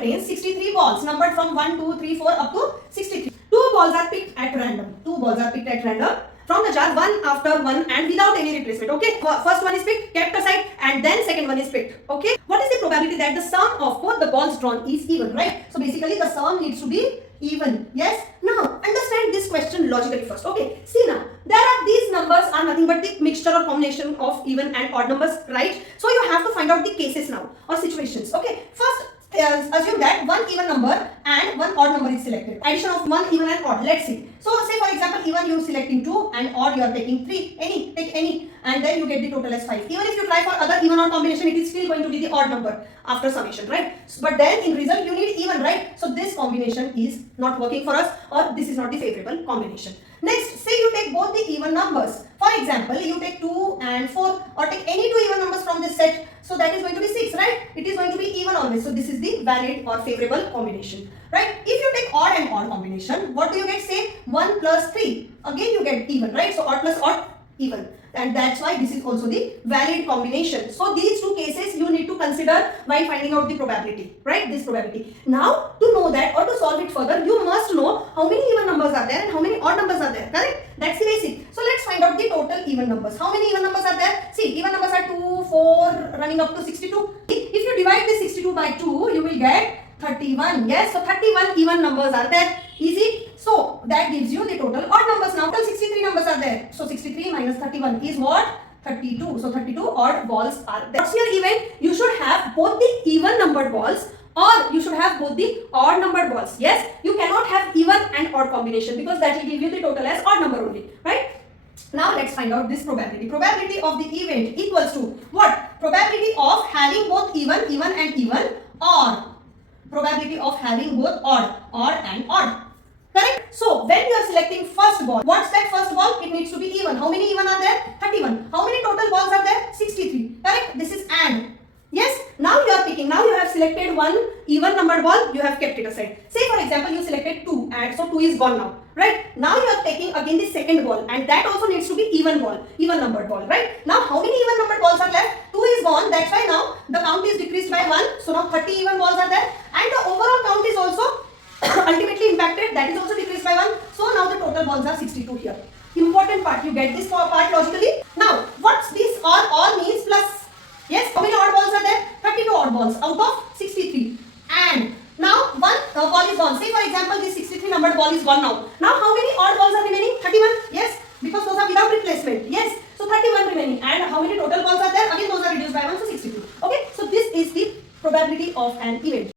contains 63 balls numbered from 1, 2, 3, 4 up to 63. Two balls are picked at random. Two balls are picked at random from the jar, one after one and without any replacement. Okay, first one is picked, kept aside, and then second one is picked. Okay, what is the probability that the sum of both the balls drawn is even, right? So basically the sum needs to be even. Yes. Now understand this question logically first. Okay, see now, these numbers are nothing but the mixture or combination of even and odd numbers, right? So you have to find out the cases now or situations. Okay, first assume that one even number and one odd number is selected. Addition of one even and odd. Let's see. So say for example, even you selecting 2 and odd you are taking 3. Take any, and then you get the total as 5. Even if you try for other even odd combination, it is still going to be the odd number after summation, right? But then in result you need even, right? So this combination is not working for us, or this is not the favorable combination. Next, say you take both the even numbers. For example, you take 2 and 4, or take any two even numbers from this set. So that is going to be 6, right? It is going to be even always. So this is the valid or favorable combination, right? If you take odd and odd combination, what do you get? Say 1 plus 3. Again you get even, right? So odd plus odd, even. And that's why this is also the valid combination. So these two cases you need to consider while finding out the probability, right? This probability. Now to know that or to solve it further, you must know how many even numbers are there and how many odd numbers are there, correct? That's the basic. So let's find out the total even numbers. How many even numbers are there? See, even numbers are 2, 4, running up to 62. If you divide this 62 by 2, you will get 31. Yes, so 31 even numbers are there. Easy. So that gives you the total odd numbers. Now total 63 numbers are there. So 63 minus 31 is what? 32. So 32 odd balls are there. What's your event? You should have both the even numbered balls, or you should have both the odd numbered balls. Yes, you cannot have even and odd combination because that will give you the total as odd number only, right? Now let's find out this probability. Probability of the event equals to what? Probability of having both even and even, or probability of having both odd and odd. Correct? So when you are selecting first ball, what's that first ball? It needs to be even. How many even are there? 31. How many total balls are there? 63. Correct? This is AND. Yes? Now you are picking. Now you have selected one even numbered ball. You have kept it aside. Say for example, you selected 2 and so 2 is gone now. Right? Now you are taking again the second ball, and that also needs to be even ball. Even numbered ball. Right? Now how many even numbered balls are left? 2 is gone. That's why now the count is decreased by 1. So now 30 even balls are there. And the overall count is also ultimately impacted, that is also decreased by 1. So now the total balls are 62 here. Important part, you get this part logically. Now what's this all means plus? Yes, how many odd balls are there? 32 odd balls out of 63. And now one ball is gone. Say for example this 63 numbered ball is gone now. Now how many odd balls are remaining? 31. Yes, because those are without replacement. Yes, so 31 remaining. And how many total balls are there? Again those are reduced by 1, so 62. Okay, so this is the probability of an event.